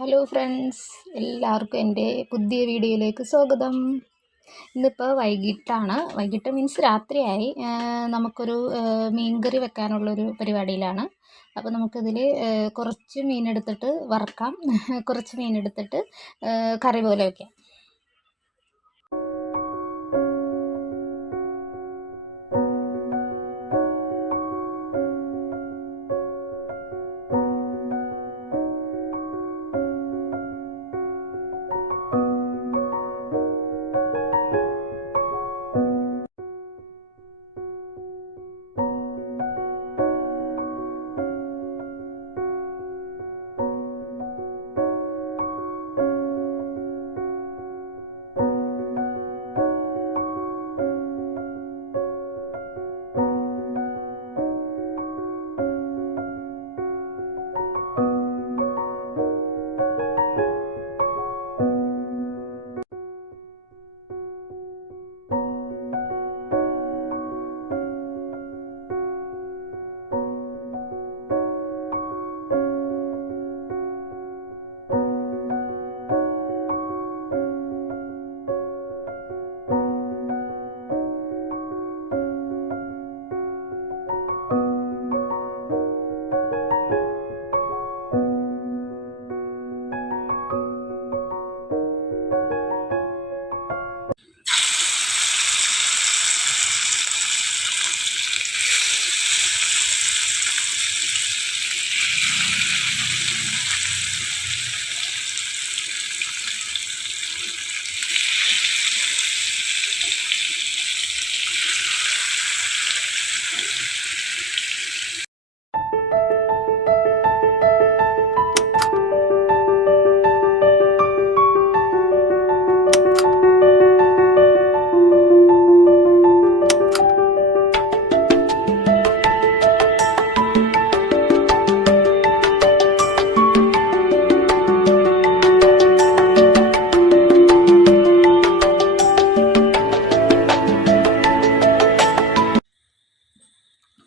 Hello friends, എല്ലാവർക്കും എൻ്റെ പുതിയ വീഡിയോയിലേക്ക് സ്വാഗതം. ഇന്നിപ്പോൾ വൈകിട്ട് മീൻസ് രാത്രിയായി. നമുക്കൊരു മീൻകറി വെക്കാനുള്ളൊരു പരിപാടിയിലാണ്. അപ്പോൾ നമുക്കിതിൽ കുറച്ച് മീനെടുത്തിട്ട് വറക്കാം, കുറച്ച് മീനെടുത്തിട്ട് കറി പോലെ വയ്ക്കാം.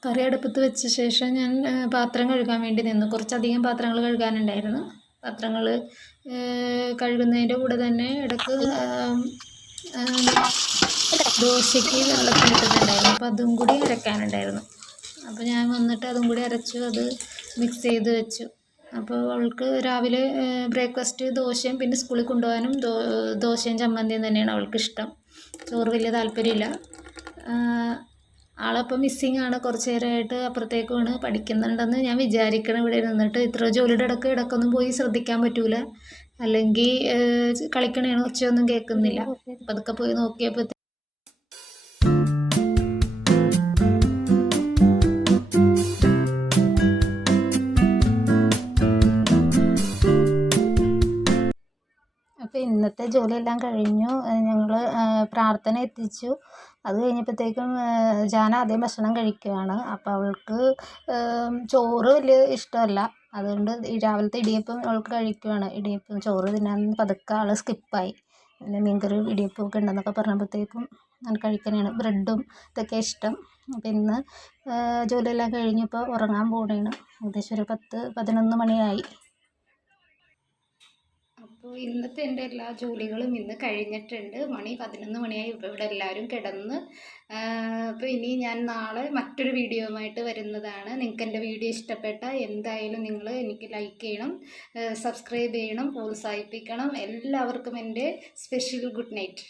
കറി അടുപ്പത്ത് വെച്ച ശേഷം ഞാൻ പാത്രം കഴുകാൻ വേണ്ടി നിന്നു. കുറച്ചധികം പാത്രങ്ങൾ കഴുകാനുണ്ടായിരുന്നു. പാത്രങ്ങൾ കഴുകുന്നതിൻ്റെ കൂടെ തന്നെ ഇടയ്ക്ക് ദോശയ്ക്ക് വെള്ളത്തിലിട്ടിട്ടുണ്ടായിരുന്നു. അപ്പോൾ അതും കൂടി അരയ്ക്കാനുണ്ടായിരുന്നു. അപ്പോൾ ഞാൻ വന്നിട്ട് അതും കൂടി അരച്ചു, അത് മിക്സ് ചെയ്ത് വെച്ചു. അപ്പോൾ അവൾക്ക് രാവിലെ ബ്രേക്ക്ഫാസ്റ്റ് ദോശയും പിന്നെ സ്കൂളിൽ കൊണ്ടുപോകാനും ദോശയും ചമ്മന്തിയും തന്നെയാണ് അവൾക്ക് ഇഷ്ടം. ചോറ് വലിയ താല്പര്യമില്ല. ആളപ്പോൾ മിസ്സിങ് ആണ്. കുറച്ച് നേരമായിട്ട് അപ്പുറത്തേക്കാണ്, പഠിക്കുന്നുണ്ടെന്ന് ഞാൻ വിചാരിക്കണം. ഇവിടെ നിന്നിട്ട് ഇത്ര ജോലിയുടെ ഇടയ്ക്കൊന്നും പോയി ശ്രദ്ധിക്കാൻ പറ്റൂല. അല്ലെങ്കിൽ കളിക്കണേണോ ഒച്ചയൊന്നും കേൾക്കുന്നില്ല. അപ്പം അതൊക്കെ പോയി നോക്കിയപ്പോൾ അപ്പോൾ ഇന്നത്തെ ജോലിയെല്ലാം കഴിഞ്ഞു. ഞങ്ങൾ പ്രാർത്ഥന എത്തിച്ചു. അത് കഴിഞ്ഞപ്പോഴത്തേക്കും ജാന ആദ്യം ഭക്ഷണം കഴിക്കുകയാണ്. അപ്പോൾ അവൾക്ക് ചോറ് വലിയ ഇഷ്ടമല്ല. അതുകൊണ്ട് രാവിലത്തെ ഇടിയപ്പം അവൾക്ക് കഴിക്കുകയാണ്. ഇടിയപ്പം ചോറ് തിന്നാൻ പതുക്കെ ആൾ സ്കിപ്പായി. പിന്നെ മീൻകറി ഇടിയപ്പം ഒക്കെ ഉണ്ടെന്നൊക്കെ പറഞ്ഞപ്പോഴത്തേക്കും ഞാൻ കഴിക്കാനാണ്. ബ്രെഡും ഇതൊക്കെ ഇഷ്ടം. അപ്പം ഇന്ന് ജോലിയെല്ലാം കഴിഞ്ഞപ്പോൾ ഉറങ്ങാൻ പോവുകയാണ്. ഏകദേശം ഒരു 10-11 മണിയായി. അപ്പോൾ ഇന്നത്തെ എൻ്റെ എല്ലാ ജോലികളും ഇന്ന് കഴിഞ്ഞിട്ടുണ്ട്. 11 മണിയായി. ഇപ്പോൾ ഇവിടെ എല്ലാവരും കിടന്ന്. അപ്പോൾ ഇനി ഞാൻ നാളെ മറ്റൊരു വീഡിയോയുമായിട്ട് വരുന്നതാണ്. നിങ്ങൾക്ക് എൻ്റെ വീഡിയോ ഇഷ്ടപ്പെട്ടാൽ എന്തായാലും നിങ്ങൾ എനിക്ക് ലൈക്ക് ചെയ്യണം, സബ്സ്ക്രൈബ് ചെയ്യണം, പ്രോത്സാഹിപ്പിക്കണം. എല്ലാവർക്കും എൻ്റെ സ്പെഷ്യൽ ഗുഡ് നൈറ്റ്.